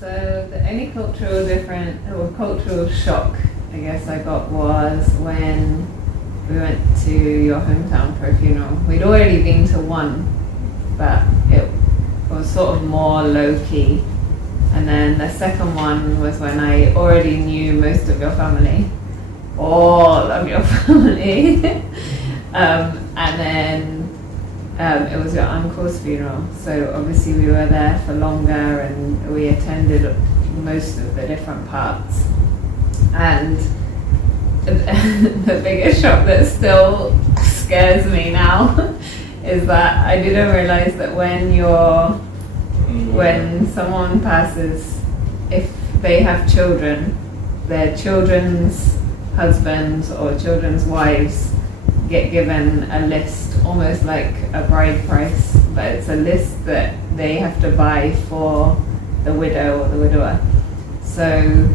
So the only cultural shock I guess I got was when we went to your hometown for a funeral. We'd already been to one, but it was sort of more low-key. And then the second one was when I already knew most of your family, all of your family. And then it was your uncle's funeral. So obviously we were there for longer and we attended most of the different parts. And the biggest shock that still scares me now is that I didn't realize that when someone passes, if they have children, their children's husbands or children's wives get given a list, almost like a bride price, but it's a list that they have to buy for the widow or the widower. So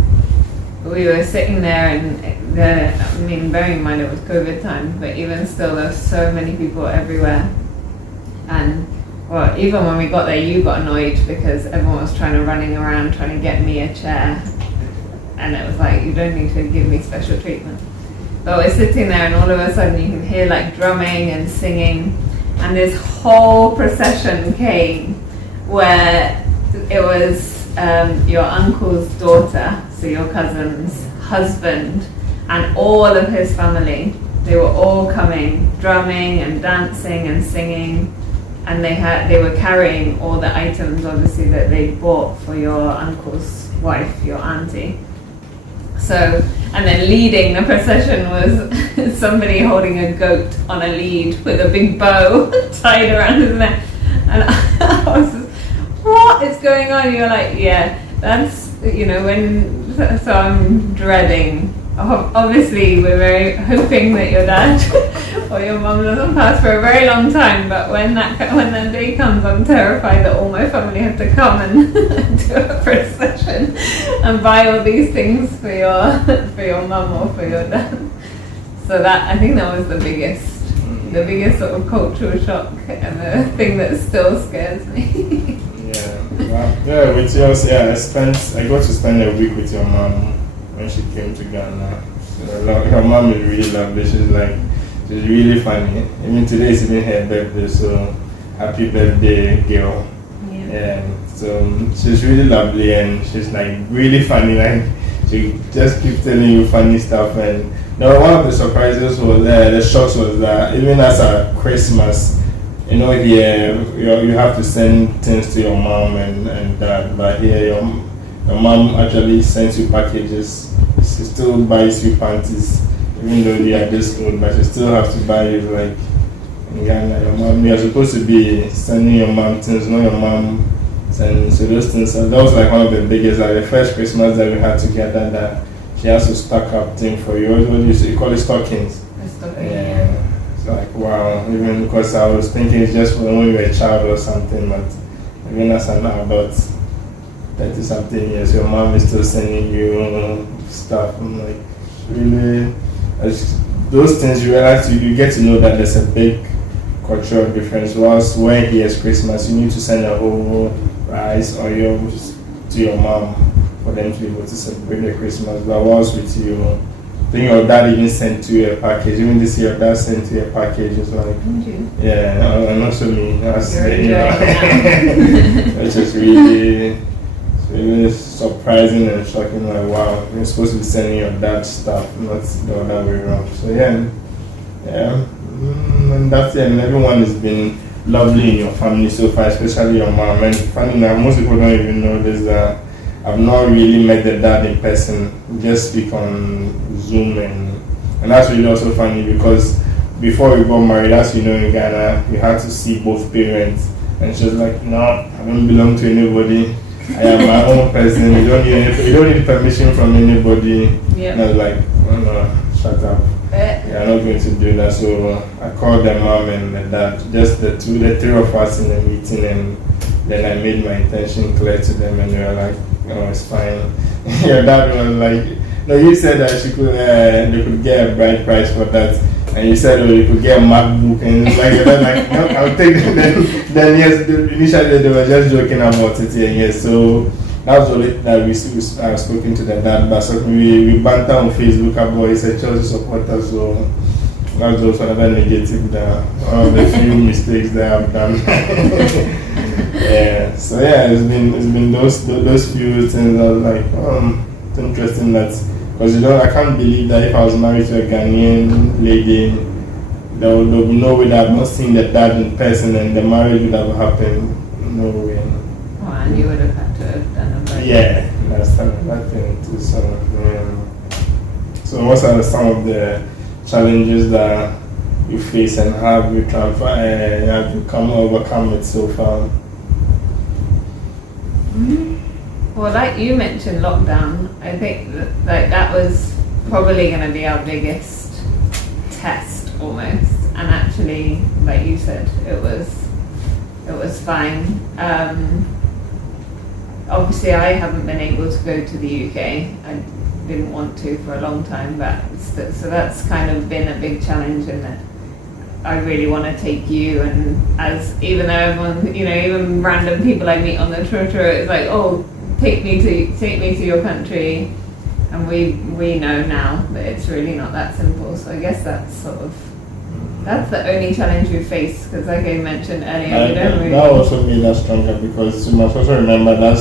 we were sitting there and bearing in mind it was COVID time, but even still there were so many people everywhere. And well, even when we got there, you got annoyed because everyone was running around trying to get me a chair. And it was like, you don't need to give me special treatment. But we're sitting there and all of a sudden you can hear like drumming and singing. And this whole procession came where it was your uncle's daughter, so your cousin's husband, and all of his family. They were all coming, drumming and dancing and singing. And they were carrying all the items, obviously, that they bought for your uncle's wife, your auntie. So, and then leading the procession was somebody holding a goat on a lead with a big bow tied around his neck. And I was just, what is going on? You're like, yeah, that's, so I'm dreading. Obviously, we're very hoping that your dad or your mum doesn't pass for a very long time, but when that day comes, I'm terrified that all my family have to come and do a procession and buy all these things for your mum or for your dad. So I think that was the biggest sort of cultural shock and the thing that still scares me. Yeah, with yours, I got to spend a week with your mom when she came to Ghana. So, her mom is really lovely. She's really funny. Even today is even her birthday, so happy birthday, girl. Yeah. So she's really lovely and she's like really funny. Like she just keeps telling you funny stuff. And one of the surprises was the shocks was that even as a Christmas, here you have to send things to your mom and dad, but here your mom actually sends you packages. She still buys you panties, even though they are this old, but she still have to buy you, like in Ghana. Your mom, you're supposed to be sending your mom things, not your mom sending. So those things, that was like one of the biggest, like the first Christmas that we had together, that she has to stock up things for you. What do you call it, stockings? Yeah. It's like, wow, even because I was thinking it's just when you were a child or something, but even as an adult, 30-something years, your mom is still sending you stuff. I'm like, really, those things you realize, you get to know that there's a big cultural difference. Whilst when here's Christmas, you need to send a whole rice or to your mom for them to be able to celebrate the Christmas. But whilst with you, I think your dad even sent you a package. Even this year, your dad sent you a package. It's like, yeah, and also me. That's which is really surprising and shocking. Like, wow, you're supposed to be sending your dad stuff, not the other way around. So and that's it. And everyone has been lovely in your family so far, especially your mom. And funny enough, most people don't even know this, that I've not really met the dad in person. We just speak on Zoom, and that's really also funny because before we got married, as you know, in Ghana, you had to see both parents. And she was like, no, I don't belong to anybody. I am my own person. You don't need permission from anybody. And I was like, oh no, shut up. I'm not going to do that. So I called the mom and the dad, just the three of us in the meeting, and then I made my intention clear to them, and they were like, oh, it's fine. Your dad was like, no, you said that they could get a bride price for that. And you said, oh, you could get a MacBook, and it's like, no, I'll take it. Then yes, initially they were just joking about it, yes. So that was the only that we I've spoken to the dad, but so we banter on Facebook about he's a Chelsea supporter, so that's also another negative that one of the few mistakes that I've done. Yeah, so yeah, it's been those few things that was like, it's interesting that, because I can't believe that if I was married to a Ghanaian lady, there would be no way that I've not seen the dad in person and the marriage would have happened. No way. Oh, and you would have had to have done a break. Yeah, that's another thing too. So what are some of the challenges that you face and have you overcome it so far? Well, like you mentioned lockdown, I think that was probably going to be our biggest test almost, and actually, like you said, it was fine. Obviously I haven't been able to go to the UK. I didn't want to for a long time, but so that's kind of been a big challenge in that I really want to take you, and even though everyone, even random people I meet on the tour, it's like, oh, take me to your country, and we know now that it's really not that simple. So I guess that's the only challenge we face, because like I mentioned earlier, we don't really. That also made us stronger, because you must also remember that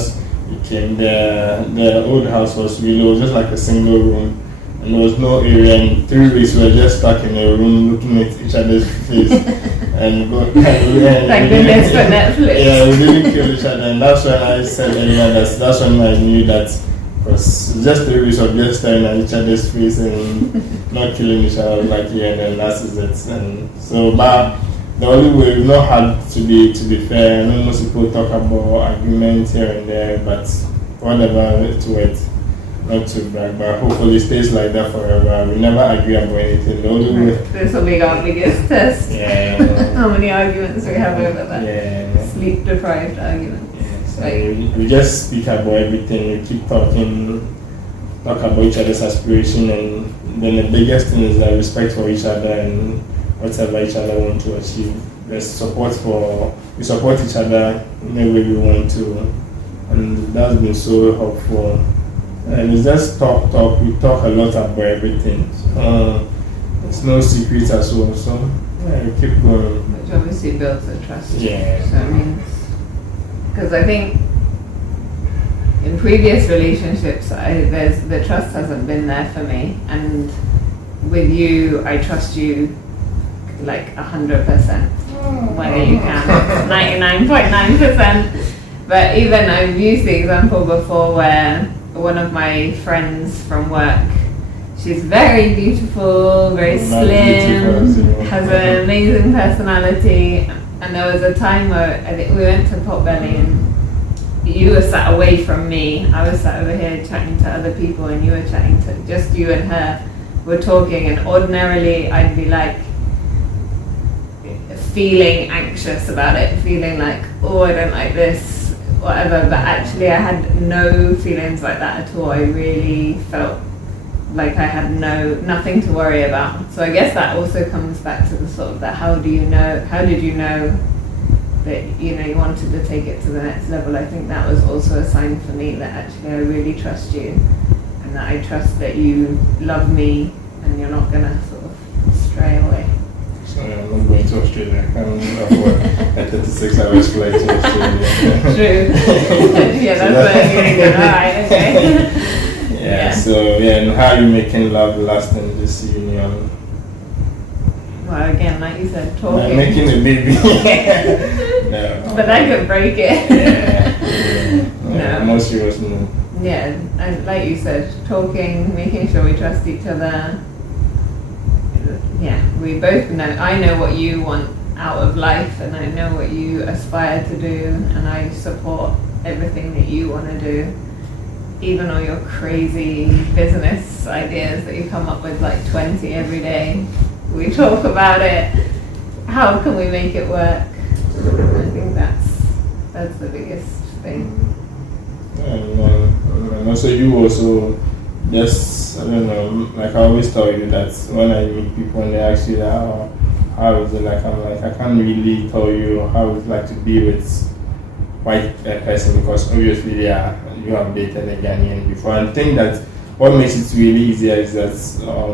the old house was just like a single room. And there was no area, and 3 weeks we were just stuck in a room looking at each other's face and go like this for Netflix. Yeah, we didn't kill each other, and that's when I said earlier that's when I knew that, because just 3 weeks of just staring at each other's face and not killing each other, like, yeah, and then that is it. And so, but the only way we've not had to be fair. I know most people talk about arguments here and there, but whatever to it. Not too bad, but hopefully it stays like that forever. We never agree about anything. The only way. This will be our biggest test. Yeah. How many arguments we have over that? Yeah. Sleep deprived arguments. Yeah. So we just speak about everything. We keep talk about each other's aspiration, and then the biggest thing is that respect for each other and whatever each other want to achieve. There's support we support each other in the way we want to, and that's been so helpful. And it's just talk. We talk a lot about everything. It's no secret as well. So yeah, we keep going. Which obviously builds the trust. Yeah. So it means, because I think in previous relationships, the trust hasn't been there for me, and with you, I trust you like 100%. Whether you can, 99.9%. But even I've used the example before where one of my friends from work, she's very beautiful, very slim, has an amazing personality, and there was a time where I think we went to Potbelly and you were sat away from me, I was sat over here chatting to other people, and you were chatting to just you and her were talking, and ordinarily I'd be like feeling anxious about it, feeling like, oh, I don't like this, whatever, but actually I had no feelings like that at all. I really felt like I had nothing to worry about. So I guess that also comes back to the sort of that how did you know that you wanted to take it to the next level. I think that was also a sign for me that actually I really trust you, and that I trust that you love me and you're not gonna sort of stray away. Sorry, I'm not going to Australia. I can't afford a 36-hour flight to Australia. True. Yeah, that's what I'm hearing. Alright, okay. Yeah, so and how are you making love last in this union? Well, again, like you said, talking. I'm making a baby. No. But I could break it. Yeah. No. More serious, no. Yeah, and like you said, talking, making sure we trust each other. Yeah, we both know. I know what you want out of life, and I know what you aspire to do, and I support everything that you want to do. Even all your crazy business ideas that you come up with, like 20 every day. We talk about it. How can we make it work? I think that's the biggest thing. And also you also just, I don't know, like I always tell you that when I meet people and they ask you how is it, like I'm like, I can't really tell you how it's like to be with white person, because obviously you have dated a Ghanaian before. And I think that what makes it really easier is that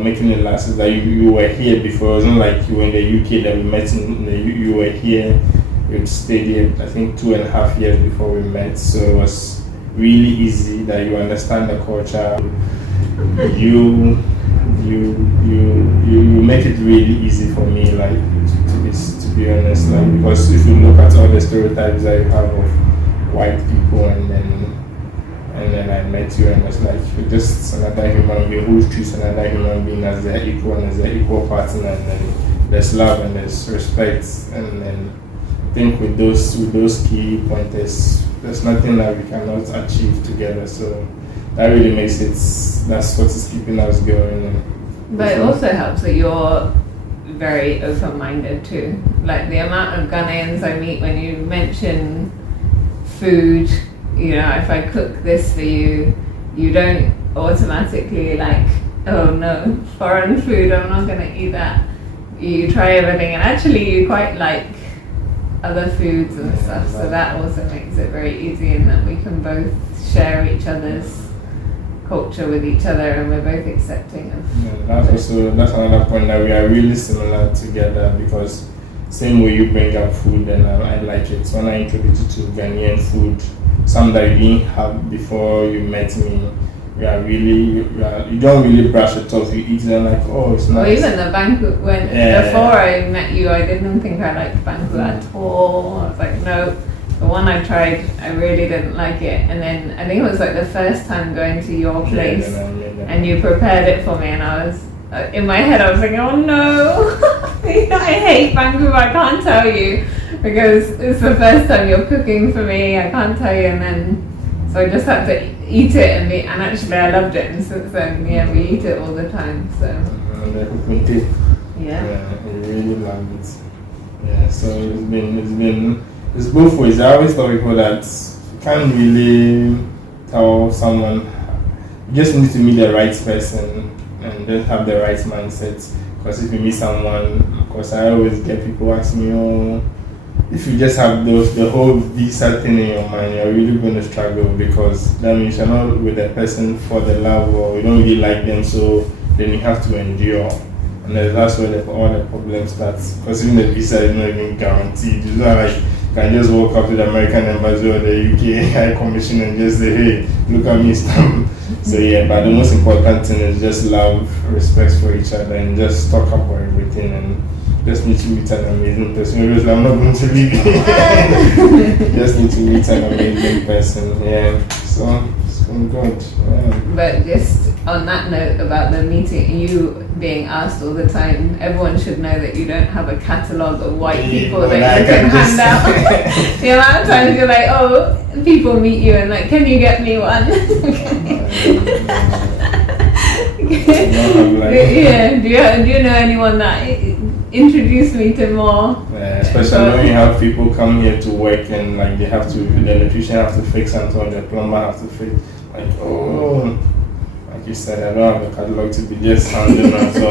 making it last is that you were here before. It wasn't like you were in the UK that we met you were here. You stayed here, I think 2.5 years before we met. So it was really easy that you understand the culture. You make it really easy for me, like to be honest, like, because if you look at all the stereotypes that you have of white people, and then I met you, and it's like you're just another human being who treats another human being as their equal and as their equal partner, and then there's love and there's respect, and then I think with those key pointers, there's nothing that we cannot achieve together. So that really makes it, that's what is keeping us going. But it also helps that you're very open-minded too. Like the amount of Ghanaians I meet, when you mention food, you know, if I cook this for you, you don't automatically like, oh no, foreign food, I'm not gonna eat that. You try everything, and actually you quite like other foods and stuff, so that also makes it very easy, in that we can both share each other's culture with each other, and we're both accepting of that's another point, that we are really similar together, because same way you bring up food, and I like it. When I introduced you to Ghanaian food, some that you didn't have before you met me, you don't really brush it off. You eat it like, oh, it's nice. Or even the banku, before I met you, I didn't think I liked banku at all. I was like, no. The one I tried, I really didn't like it. And then I think it was like the first time going to your place, and you prepared it for me, and I was, in my head I was like, oh no, I hate banku, I can't tell you, because it's the first time you're cooking for me, I can't tell you. And then, so I just had to eat it, and actually I loved it, and since then, we eat it all the time, so. Yeah. I really love it. Yeah, so it's both ways. I always tell people that you can't really tell someone, you just need to meet the right person and just have the right mindset. Because if you meet someone, of course, I always get people ask me, oh, if you just have the whole visa thing in your mind, you're really going to struggle, because that means you're not with the person for the love, or you don't really like them, so then you have to endure. And that's where all the problems start, because even the visa is not even guaranteed. It's not like you can just walk up to the American embassy or the UK High Commission and just say, hey, look at me, stamp. So but the most important thing is just love, respect for each other, and just talk about everything, and just need to meet an amazing person. Obviously, I'm not going to leave you. Just need to meet an amazing person. So it's been good. But just on that note about the meeting, you being asked all the time, everyone should know that you don't have a catalogue of white people that you can hand out. The amount of times you're like, oh, people meet you and like, can you get me one? Do you know anyone that introduced me to more? Especially when you have people come here to work, and like the electrician have to fix something, the plumber have to fix, like, oh, like you said, I don't have a catalog to be just handing out to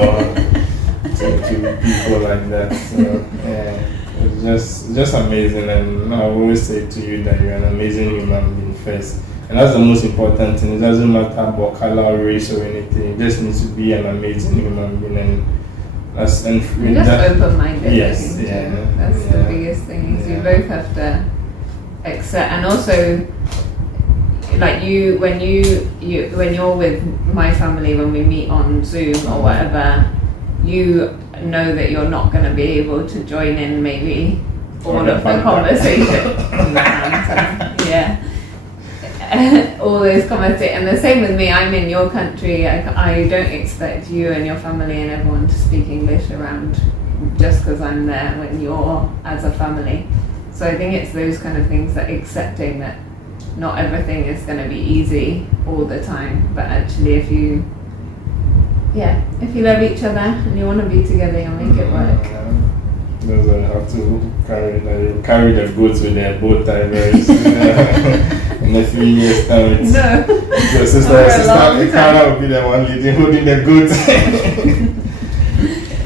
people like that. So it's just amazing, and I always say to you that you're an amazing human being first. And that's the most important thing. It doesn't matter about color or race or anything. You just need to be an amazing human being, and just open-minded. Yes, That's the biggest thing. Is you both have to accept, and also, like when you're with my family, when we meet on Zoom or whatever, you know that you're not going to be able to join in maybe all of the conversation. All those conversations, and the same with me. I'm in your country. I don't expect you and your family and everyone to speak English around just because I'm there when you're as a family. So I think it's those kind of things, that accepting that not everything is going to be easy all the time, but actually if you love each other and you want to be together, you'll make it work. Those that have to carry the boats with their boat divers. In a few years time, your sister Kara will be the one holding the goat.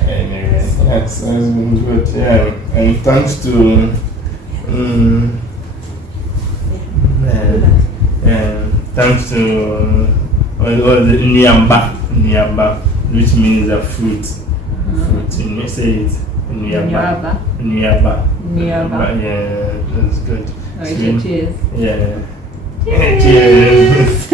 Anyway, it's been good. And thanks to Thanks to what the Nyamba, which means a fruit. Fruit. You say it. Nyamba. Yeah, that's good. Cheers. Yeah. Cheers.